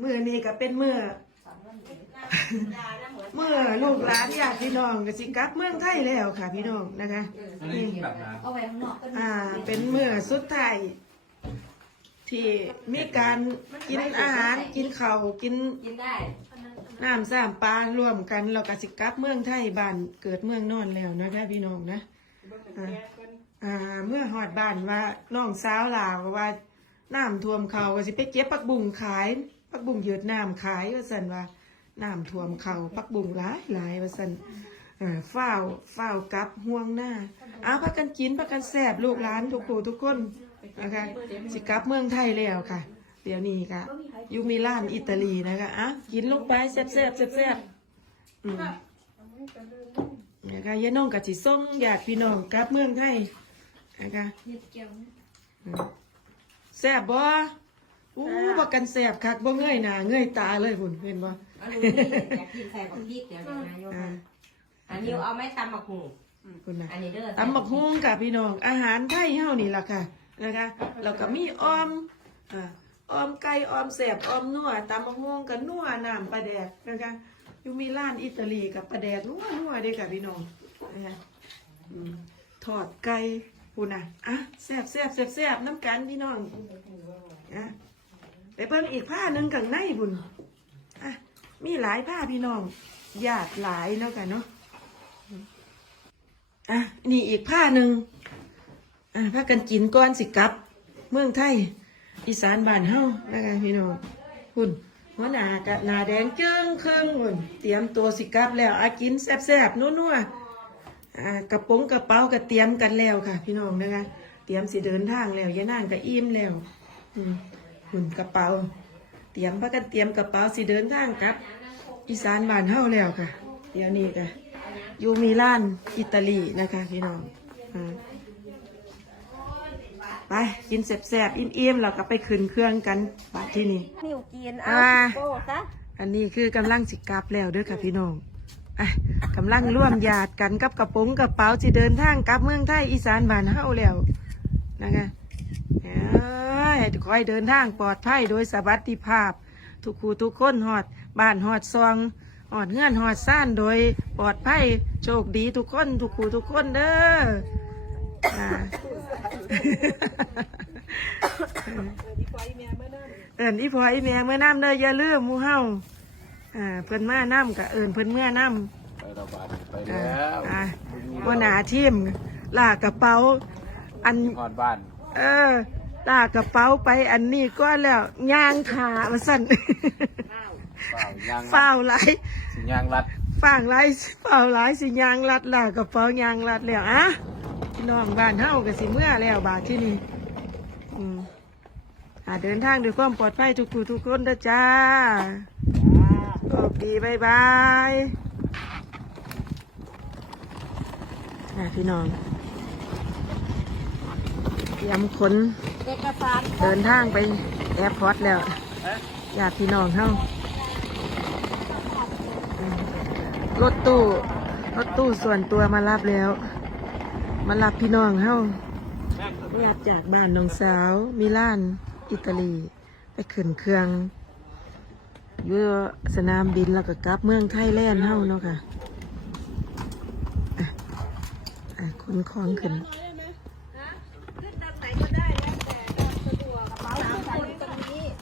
มือนี้ก็เป็นมือมือลูกหลานญาติพี่น้องก็สิกลับเมืองไทยแล้วค่ะ พี่น้องนะคะอันนี้แบบน้เอาไว้ข้างนอกก็อ่า เป็นมือสุดท้ายที่มีการกินอาหารกินข้าวกินกินได้น้ำสามปลารวมกันเราก็สิกลับเมืองไทยบ้านเกิดเมืองนอนแล้วนะคะพี่น้องนะอ่าอ่าเมื่อหอดบ้านว่าน้องสาวลาวว่าน้ำท่วมเขาก็สิไปเก็บปักบุ่งขาย ปักบุ่งยืดน้ำขายว่าสันว่าน้ำท่วมเขาปักบุ่งหลายหลายว่าสันอ่าฝ้าวฝ้าวกับห่วงหน้าเอาพักกันกินพักกันแสบลูกหลานทุกคู่ทุกคนนะคะสิกลับเมืองไทยแล้วค่ะ เดี๋ยวนี้ค่ะยูมิลานอิตาลีนะคะอะกินลงไปแซบแซบแซบแซบอืมนะคะยายน้องกับจิส่งอยากพี่น้องกลับเมืองไทยนะคะแซบบ่ อู้บ่กันแซ่บคักบ่เงยหน้าเงยตาเลยพุ่นเห็นบ่เอาลูกนี่อยากกินใส่กับพริกเดี๋ยวเดี๋ยวนายกอ่าอันนี้เอาไหม่ตำหมักหูพุ่นน่ะอันนี้เด้อตำบักฮุงค่ะพี่น้อง อาหารไทยเฮานี่ล่ะค่ะนะคะแล้วก็มีออมอ่าออมไก่ออมแซ่บออมนัวตำบักฮุงกับนัวน้ำปลาแดกนะคะอยู่มีร้านอิตาลีกับปลาแดกนัวนัวเด้อค่ะพี่น้องนะคะอืมทอดไก่พุ่นน่ะอะแซ่บแซ่บแซ่บแซ่บน้ำกันพี่น้องอะไป เบิ่งอีกผ้าหนึ่งข้างในพุ่นอะมีหลายผ้าพี่น้องญาติหลายเนาะค่ะเนาะอะนี่อีกผ้าหนึ่งอะผ้ากันกินก้อนสิกับ เมืองไทย อีสานบ้านเฮานะคะพี่น้องคุณหัวหน้ากะหน้าแดงเจิ้งเครื่องหุ่นเตรียมตัวสิกับแล้วอากินแซ่บๆนัวๆอ่ากระป๋องกระเป๋าก็เตรียมกันแล้วค่ะ พี่น้องนะคะเตรียมสิเดินทางแล้วยายนางก็อิ่มแล้ว อืม หุ่นกระเป๋า เตรียมพากันเตรียมกระเป๋าสิเดินทางกลับ อีสานบ้านเฮาแล้วค่ะ เดี๋ยวนี้ค่ะอยู่มิลานอิตาลีนะคะพี่น้องอ่าไปกินแซ่บๆอิ่มๆแล้วก็ไปขึ้นเครื่องกันบาดที่นี่นิ้วกินอ่าโก้ซะอันนี้คือกำลังสิกลับแล้วเด้อค่ะพี่น้องอะกำลังร่วมญาติกันกับกระโปรงกระเป๋าที่เดินทางกลับเมืองไทยอีสานบ้านเฮาแล้วนะคะเอ้ย ขอให้เดินทางปลอดภัยโดยสวัสดิภาพ ทุกคู่ทุกคนหอดบ้านหอดซองหอดเงื่อนหอดซ่านโดยปลอดภัยโชคดีทุกคน ทุกคู่ทุกคนเด้ออ่าเอินอีพออีแมงเมื่อน้ำเด้ออย่าลืมหมูเฮาอ่าเพิ่นมาน้ำกับเอินเพิ่นเมื่อน้ำ ไประบาดไปำอ่าแล้วอ่าบนหนาทิมลากกระเป๋า อันหอดบ้าน เออ ลากกระเป๋าไปอันนี้ก็แล้วย่างขาว่าสั่นเปล่ายางฝ้าวไหลายสิยางรัดฝ่างไหลายฝ้าวไหลายสิยางลัดลากกระเป๋ายางลัดแล้วอะพี่น้องบ้านเฮาก็สิเมื่อแล้วบาดที่นี่อืมอ่าเดินทางด้วยความปลอดภัยทุกผู้ทุกคนเด้อจ้าโชคดีบายบายนะพี่น้องเตรียมขน เอกสารเดินทางไปแอร์พอร์ตแล้วญาติพี่น้องเฮาอืมรถตู้รถตู้ส่วนตัวมารับแล้ว มารับพี่น้องเฮาญาติจากบ้านน้องสาว มิลาน อิตาลี ไปขึ้นเครื่องอยู่สนามบินแล้วก็กลับเมืองไทยแลนด์เฮาเนาะค่ะอะอะขนของขึ้น ขึ้นทางไหนก็ได้แล้วแต่สะดวกกระเป๋าสามคนตรงนี้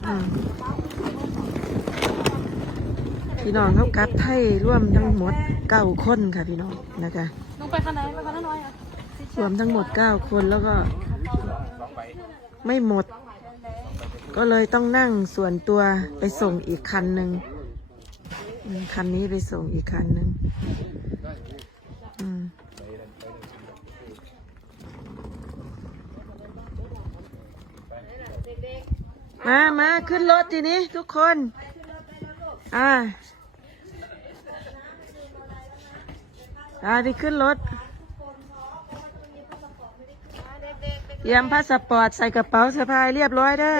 อืม พี่น้องเขากลับไทยร่วมทั้งหมดเก้าคนค่ะพี่น้องนะคะลงไปข้างไหนไปข้างน้อยอะรวมทั้งหมดเก้าคนแล้วก็ไม่หมด ก็เลยต้องนั่งส่วนตัวไปส่งอีกคันหนึ่งอืมคันนี้ไปส่งอีกคันหนึ่งอืม มามาขึ้นรถทีนี้ทุกคน อ่าอ่าไปขึ้นรถเตรียมพาสปอร์ตใส่กระเป๋าสะพายเรียบร้อยเด้อ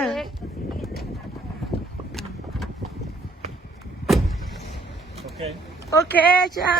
โอเค โอเคเช้า